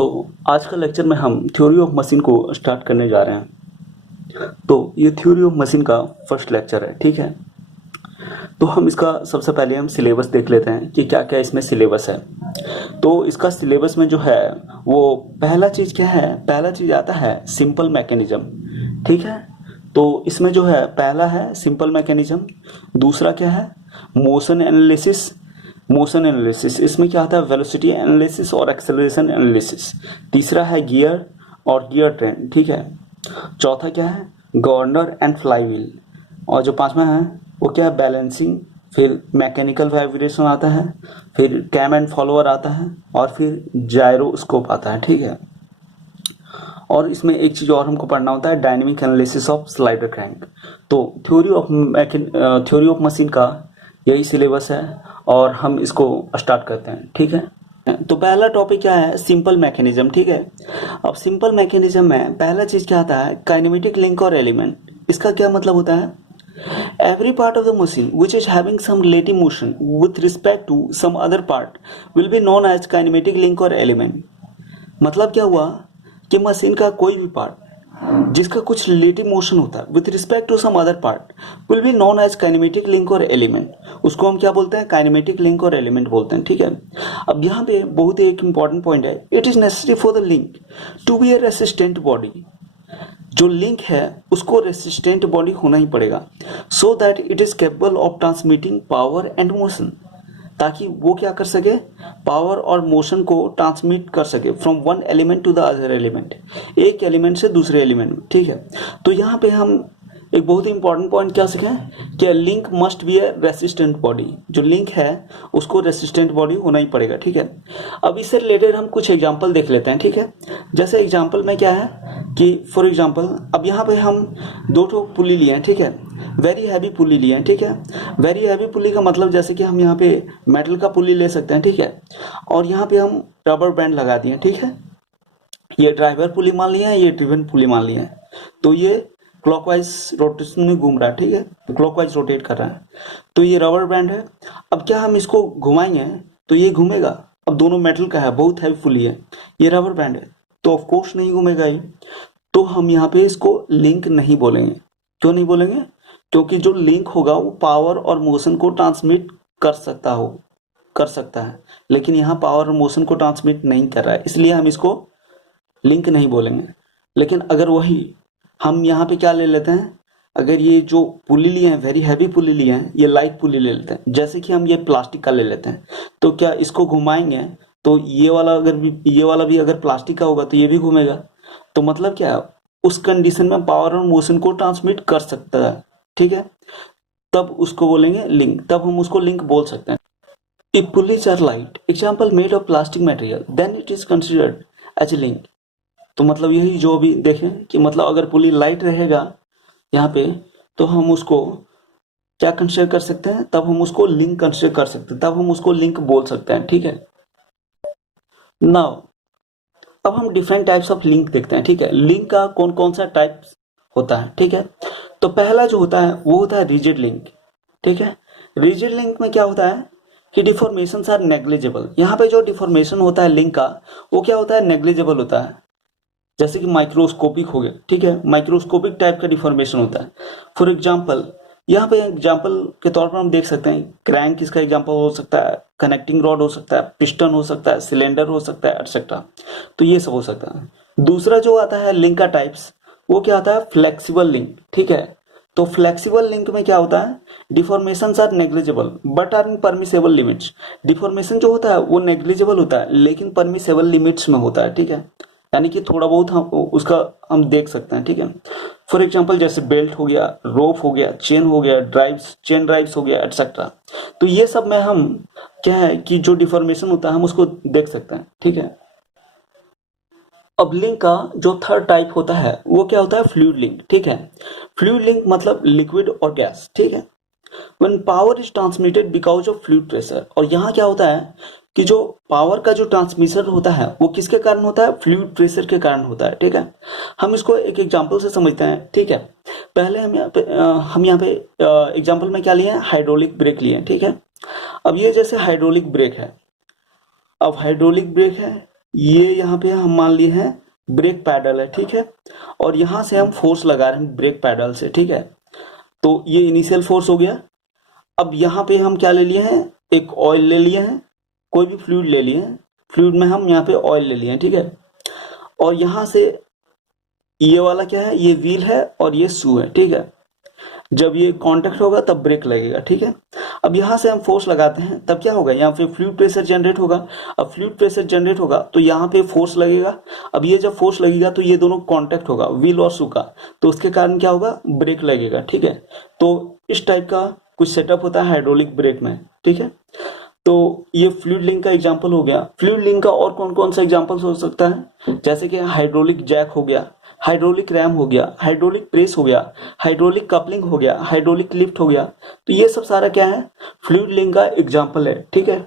तो आज का लेक्चर में हम थ्योरी ऑफ मशीन को स्टार्ट करने जा रहे हैं। तो ये थ्योरी ऑफ मशीन का फर्स्ट लेक्चर है, ठीक है। तो हम इसका सबसे पहले हम सिलेबस देख लेते हैं कि क्या क्या इसमें सिलेबस है। तो इसका सिलेबस में जो है वो पहला चीज़ क्या है, पहला चीज़ आता है सिंपल मैकेनिज्म, ठीक है। तो इसमें जो है पहला है सिंपल मैकेनिज्म, दूसरा क्या है मोशन एनालिसिस। मोशन एनालिसिस इसमें क्या आता है वेलोसिटी एनालिसिस और एक्सेलरेशन एनालिसिस। तीसरा है गियर और गियर ट्रेन, ठीक है। चौथा क्या है गवर्नर एंड फ्लाईव्हील। और जो पांचवा है वो क्या है बैलेंसिंग। फिर मैकेनिकल वाइब्रेशन आता है, फिर कैम एंड फॉलोअर आता है, और फिर जायरोस्कोप आता है, ठीक है। और इसमें एक चीज और हमको पढ़ना होता है dynamic analysis of slider crank. तो थ्योरी ऑफ मशीन का यही सिलेबस है और हम इसको स्टार्ट करते हैं, ठीक है। तो पहला टॉपिक क्या है सिंपल मैकेनिज्म, ठीक है। अब सिंपल मैकेनिज्म में पहला चीज क्या आता है काइनेमेटिक लिंक और एलिमेंट। इसका क्या मतलब होता है every part of the machine which is having some relative motion with respect to some other part will be known as kinematic link or element। मतलब क्या हुआ कि मशीन का कोई भी पार्ट जिसका कुछ रिलेटिव मोशन होता है with respect to some other part will be known as kinematic link और एलिमेंट। उसको हम क्या बोलते हैं काइनेमेटिक लिंक और एलिमेंट बोलते हैं, ठीक है। अब यहाँ पे बहुत ही एक इंपॉर्टेंट पॉइंट है, it is necessary for the link to be a resistant body. जो लिंक है उसको रेसिस्टेंट बॉडी होना ही पड़ेगा so that it is capable of transmitting power and motion, ताकि वो क्या कर सके पावर और मोशन को ट्रांसमिट कर सके from one element to the other element, एक एलिमेंट से दूसरे एलिमेंट में, ठीक है। तो यहाँ पे हम एक बहुत ही इंपॉर्टेंट पॉइंट क्या सीखें कि link must be a resistant body. जो लिंक है उसको रेसिस्टेंट बॉडी होना ही पड़ेगा, ठीक है। अब इससे रिलेटेड हम कुछ एग्जांपल देख लेते हैं, ठीक है। जैसे एग्जांपल में क्या है कि फॉर एग्जांपल अब यहाँ पे हम दो ठो पुली लिए हैं, ठीक है। वेरी हैवी पुली लिए हैं, ठीक है। वेरी हैवी पुली का मतलब जैसे कि हम यहाँ पे मेटल का पुली ले सकते हैं, ठीक है। और यहाँ पे हम रबर बैंड लगा दिए, ठीक है। ये ड्राइवर पुली मान लिया है, ये ड्रिवन पुली मान लिया है। तो ये क्लॉकवाइज रोटेशन में घूम रहा है, ठीक है, क्लॉकवाइज रोटेट कर रहा है। तो ये रबर बैंड है। अब क्या हम इसको घुमाएंगे तो ये घूमेगा। अब दोनों मेटल का है, बहुत हैवी पुली है, ये रबर बैंड है, तो ऑफ कोर्स नहीं घूमेगा ये। तो हम यहाँ पे इसको लिंक नहीं बोलेंगे। क्यों नहीं बोलेंगे? क्योंकि जो लिंक होगा वो पावर और मोशन को ट्रांसमिट कर सकता है, लेकिन यहाँ पावर और मोशन को ट्रांसमिट नहीं कर रहा है, इसलिए हम इसको लिंक नहीं बोलेंगे। लेकिन अगर वही हम यहाँ पे क्या ले लेते हैं, अगर ये जो पुली लिए हैं वेरी हैवी पुली लिए हैं, ये लाइट पुली ले लेते हैं, जैसे कि हम ये प्लास्टिक का ले लेते हैं, तो क्या इसको घुमाएंगे तो ये वाला भी अगर प्लास्टिक का होगा तो ये भी घूमेगा। तो मतलब क्या है उस कंडीशन में पावर और मोशन को ट्रांसमिट कर सकता है, ठीक है, तब उसको बोलेंगे लिंक, तब हम उसको लिंक बोल सकते हैं। If pulleys are light example made of plastic material then it is considered as a link. तो मतलब यही जो भी देखें कि मतलब अगर पुली लाइट रहेगा यहाँ पे तो हम उसको क्या कंसिडर कर सकते हैं, तब हम उसको लिंक कंसिडर कर सकते हैं, तब हम उसको लिंक बोल सकते हैं, ठीक है। नाउ अब हम डिफरेंट टाइप्स ऑफ लिंक देखते हैं, ठीक है। लिंक का कौन कौन सा टाइप होता है, ठीक है। तो पहला जो होता है वो होता है रिजिड लिंक, ठीक है। रिजिड लिंक में क्या होता है कि डिफॉर्मेशन आर नेग्लिजिबल। यहाँ पे जो डिफॉर्मेशन होता है लिंक का वो क्या होता है नेग्लिजिबल होता है, जैसे कि माइक्रोस्कोपिक हो गया, ठीक है, माइक्रोस्कोपिक टाइप का डिफॉर्मेशन होता है। फॉर एग्जांपल यहाँ पे एग्जांपल के तौर पर हम देख सकते हैं क्रैंक इसका एग्जांपल हो सकता है, कनेक्टिंग रॉड हो सकता है, पिस्टन हो सकता है, सिलेंडर हो सकता है, एटसेट्रा। तो ये सब हो सकता है। दूसरा जो आता है लिंक का टाइप्स वो क्या आता है फ्लेक्सिबल लिंक, ठीक है। तो फ्लेक्सिबल लिंक में क्या होता है deformations are negligible but are in permissible limits. Deformation जो होता है वो नेग्लिजिबल होता है लेकिन परमिसेबल लिमिट्स में होता है, ठीक है, यानी कि थोड़ा बहुत हम देख सकते हैं, ठीक है। फॉर एग्जांपल जैसे बेल्ट हो गया, रोप हो गया, चेन हो गया, चेन ड्राइव्स हो गया, एटसेट्रा। तो ये सब में हम क्या है कि जो डिफॉर्मेशन होता है हम उसको देख सकते हैं, ठीक है। अब लिंक का जो थर्ड टाइप होता है वो क्या होता है फ्लूइड लिंक, ठीक है। फ्लूइड लिंक मतलब लिक्विड और गैस, ठीक है। when power is transmitted because of fluid pressure। और यहाँ क्या होता है कि जो पावर का जो ट्रांसमिशन होता है वो किसके कारण होता है फ्लूइड प्रेशर के कारण होता है, ठीक है। हम इसको एक एग्जांपल से समझते हैं, ठीक है। पहले हम यहाँ पे एग्जांपल में क्या लिए हैं हाइड्रोलिक ब्रेक लिए हैं, ठीक है। अब ये जैसे हाइड्रोलिक ब्रेक है, अब हाइड्रोलिक ब्रेक है ये यहाँ पे हम मान लिए हैं ब्रेक पैडल है, ठीक है, और यहाँ से हम फोर्स लगा रहे हैं ब्रेक पैडल से, ठीक है। तो ये इनिशियल फोर्स हो गया। अब यहाँ पे हम क्या ले लिए हैं, एक ऑयल ले लिए हैं, कोई भी फ्लूइड ले लिए हैं, फ्लूइड में हम यहाँ पे ऑयल ले लिए हैं, ठीक है। और यहाँ से ये वाला क्या है, ये व्हील है और ये शू है, ठीक है। जब ये कांटेक्ट होगा तब ब्रेक लगेगा, ठीक है। अब यहाँ से हम फोर्स लगाते हैं तब क्या होगा, यहाँ पे फ्लूइड प्रेशर जनरेट होगा। अब फ्लूइड प्रेशर जनरेट होगा तो यहाँ पे फोर्स लगेगा। अब ये जब फोर्स लगेगा तो ये दोनों कांटेक्ट होगा व्हील और शू का, तो उसके कारण क्या होगा, ब्रेक लगेगा, ठीक है। तो इस टाइप का कुछ सेटअप होता है हाइड्रोलिक ब्रेक में, ठीक है। तो ये फ्लूइड लिंक का एग्जांपल हो गया। फ्लूइड लिंक का और कौन कौन सा एग्जांपल हो सकता है, जैसे कि हाइड्रोलिक जैक हो गया, हाइड्रोलिक रैम हो गया, हाइड्रोलिक प्रेस हो गया, हाइड्रोलिक कपलिंग हो गया, हाइड्रोलिक लिफ्ट हो गया। तो ये सब सारा क्या है, फ्लूइड लिंक का एग्जांपल है, ठीक है।